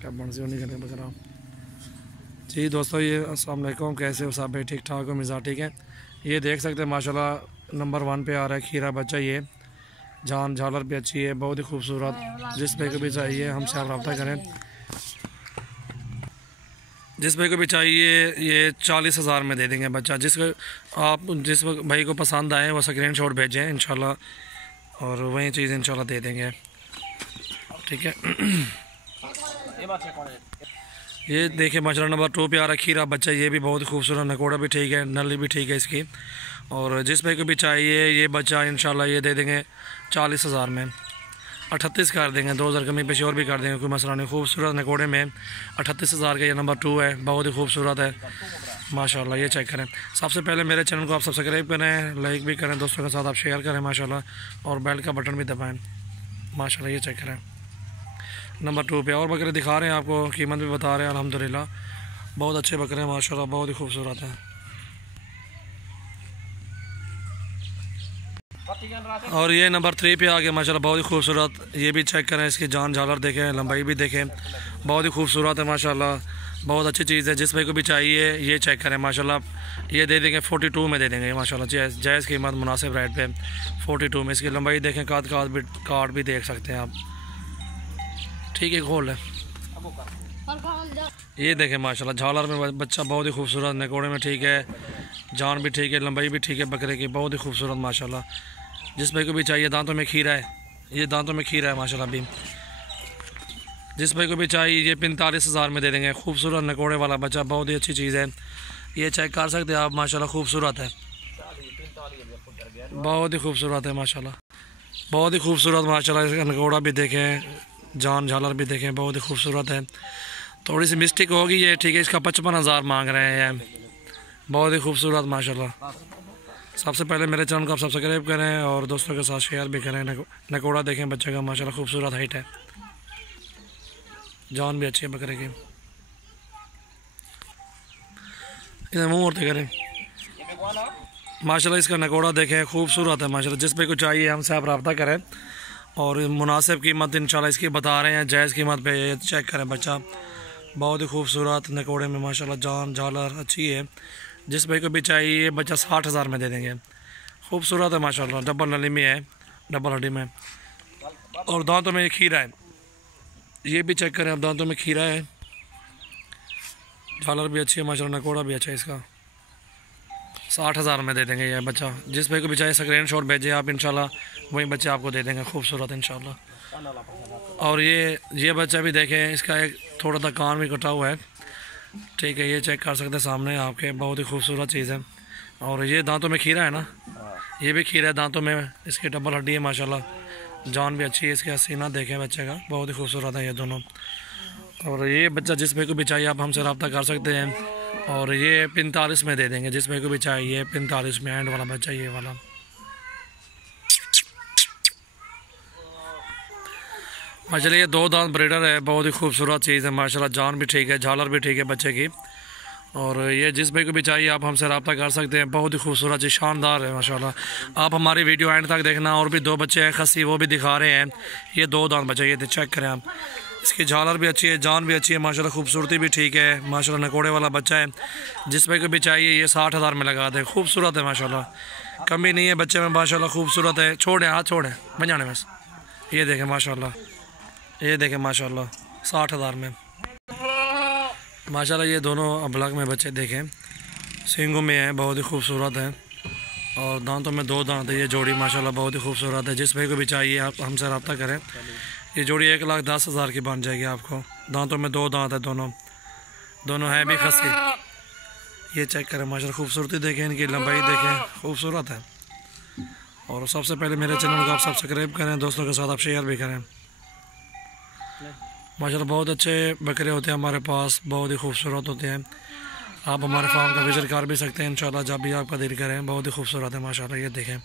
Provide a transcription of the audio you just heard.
क्या बन से नहीं करने बकरा। जी दोस्तों, ये अस्सलाम वालेकुम, कैसे हो सब भाई? ठीक ठाक हो? मिजाज ठीक है? ये देख सकते हैं माशाल्लाह नंबर 1 पे आ रहा है खीरा बच्चा। ये जान झालर भी अच्छी है, बहुत ही खूबसूरत। जिस भाई को भी चाहिए हमसे आप रब्ता करें। जिस भाई को भी चाहिए ये 40,000 में दे देंगे बच्चा। जिस भाई को पसंद आए वो स्क्रीन शॉट भेजें इंशाल्लाह, और वही चीज़ इंशाल्लाह दे देंगे, ठीक है। ये देखिए माशाल्लाह नंबर 2 पे आ रहा खीरा बच्चा। ये भी बहुत खूबसूरत, नकोड़ा भी ठीक है, नली भी ठीक है इसकी। और जिस भाई को भी चाहिए ये बच्चा इंशाल्लाह ये दे देंगे 40,000 में। 38 कर देंगे, 2,000 कमी पेशी और भी कर देंगे, कोई मसला नहीं। खूबसूरत नकोड़े में 38,000 का ये नंबर 2 है, बहुत ही खूबसूरत है माशाल्लाह। ये चेक करें। सबसे पहले मेरे चैनल को आप सब्सक्राइब करें, लाइक भी करें, दोस्तों के साथ आप शेयर करें माशाल्लाह, और बेल का बटन भी दबाएँ माशाल्लाह। ये चेक करें नंबर 2 पे। और बकरे दिखा रहे हैं आपको, कीमत भी बता रहे हैं अल्हम्दुलिल्लाह। बहुत अच्छे बकरे हैं माशाल्लाह, बहुत ही खूबसूरत हैं। और ये नंबर 3 पे आ गया माशाल्लाह, बहुत ही खूबसूरत। ये भी चेक करें, इसकी जान झालर देखें, लंबाई भी देखें, बहुत ही खूबसूरत है माशाल्लाह। बहुत अच्छी चीज़ है। जिस भाई को भी चाहिए ये चेक करें माशाल्लाह, ये दे देंगे 42 में दे देंगे माशाल्लाह। जायज़ कीमत, मुनासिब रेट पे 42 में। इसकी लंबाई देखें, काट भी देख सकते हैं आप, ठीक है। खोल है, ये देखें माशाल्लाह झालर में बच्चा, बहुत ही खूबसूरत। नकोड़े में ठीक है, जान भी ठीक है, लंबाई भी ठीक है बकरे की, बहुत ही खूबसूरत माशाल्लाह। जिस भाई को भी चाहिए, दांतों में खीरा है, ये दांतों में खीरा है माशाल्लाह भी। जिस भाई को भी चाहिए ये 45,000 में दे देंगे। खूबसूरत नकोड़े वाला बच्चा, बहुत ही अच्छी चीज़ है। ये चेक कर सकते हैं आप माशाल्लाह, खूबसूरत है, बहुत ही खूबसूरत है माशाल्लाह, बहुत ही खूबसूरत माशाल्लाह। इसका नकोड़ा भी देखें, जान झालर भी देखें, बहुत ही खूबसूरत है। थोड़ी सी मिस्टेक होगी ये, ठीक है। इसका 55,000 मांग रहे हैं, बहुत ही खूबसूरत माशाल्लाह। सबसे पहले मेरे चैनल को आप सब्सक्राइब करें और दोस्तों के साथ शेयर भी करें। नकोड़ा देखें बच्चे का माशाल्लाह, खूबसूरत हाइट है, जान भी अच्छी है बकरे की। इधर मुँह उड़ते करें माशाल्लाह। इसका नकोड़ा देखें, खूबसूरत है माशाल्लाह। जिस भाई को चाहिए हमसे आप रब्ता करें, और मुनासिब कीमत इंशाल्लाह इसकी बता रहे हैं, जायज़ कीमत पे। ये चेक करें बच्चा, बहुत ही खूबसूरत नकोड़े में माशाल्लाह, जान झालर अच्छी है। जिस भाई को भी चाहिए ये बच्चा 60,000 में दे देंगे। खूबसूरत है माशाल्लाह, डबल नली में है, डबल हड्डी में, और दांतों में खीरा है। ये भी चेक करें आप, दांतों में खीरा है, झालर भी अच्छी है माशाल्लाह, नकोड़ा भी अच्छा है इसका। 60,000 में दे देंगे ये बच्चा। जिस भाई को भी चाहिए स्क्रीन शॉट भेजिए आप, इंशाल्लाह वही बच्चे आपको दे देंगे, खूबसूरत इंशाल्लाह। और ये बच्चा भी देखें, इसका एक थोड़ा सा कान भी कटा हुआ है, ठीक है। ये चेक कर सकते हैं सामने आपके, बहुत ही खूबसूरत चीज़ है। और ये दांतों में खीरा है ना, ये भी खीरा है दांतों में, इसकी डबल हड्डी है माशाल्लाह, जान भी अच्छी है। इसका सीना देखें बच्चे का, बहुत ही खूबसूरत है ये दोनों। और ये बच्चा जिस भाई को भी चाहिए आप हमसे रब्ता कर सकते हैं, और ये 45 में दे देंगे। जिस भाई को भी चाहिए 45 में, एंड वाला बच्चा ये वाला। माशाल्लाह ये 2 दांत ब्रीडर है, बहुत ही खूबसूरत चीज़ है माशाल्लाह। जान भी ठीक है, झालर भी ठीक है बच्चे की। और ये जिस भाई को भी चाहिए आप हमसे रब्ता कर सकते हैं, बहुत ही खूबसूरत चीज़, शानदार है माशाल्लाह। आप हमारी वीडियो एंड तक देखना। और भी 2 बच्चे हैं खस्सी, वो भी दिखा रहे हैं। ये 2 दांत बच्चे, ये चेक करें आप, इसकी झालर भी अच्छी है, जान भी अच्छी है माशाल्लाह, खूबसूरती भी ठीक है माशाल्लाह। नकोड़े वाला बच्चा है। जिस भाई को भी चाहिए ये 60,000 में लगा दे। खूबसूरत है माशाल्लाह, कमी नहीं है बच्चे में माशाल्लाह, खूबसूरत है। छोड़े हाथ, छोड़े बजाने बस। ये देखें माशाल्लाह, ये देखें माशाल्लाह 60,000 में माशाल्लाह। ये दोनों अबलग में बच्चे देखें, सींगों में हैं, बहुत ही खूबसूरत हैं। और दांतों में 2 दांत है। ये जोड़ी माशाल्लाह बहुत ही खूबसूरत है। जिस भाई को भी चाहिए आप हमसे रब्ता करें। ये जोड़ी 1,10,000 की बन जाएगी आपको। दांतों में 2 दांत है, दोनों हैं भी खस्सी। ये चेक करें माशाल्लाह, खूबसूरती देखें, इनकी लंबाई देखें, खूबसूरत है। और सबसे पहले मेरे चैनल को आप सब्सक्राइब करें, दोस्तों के साथ आप शेयर भी करें माशाल्लाह। बहुत अच्छे बकरे होते हैं हमारे पास, बहुत ही खूबसूरत होते हैं। आप हमारे फार्म का विजिट कर भी सकते हैं इंशाल्लाह, जब भी आपका दिल करें। बहुत ही खूबसूरत है माशाल्लाह, ये देखें।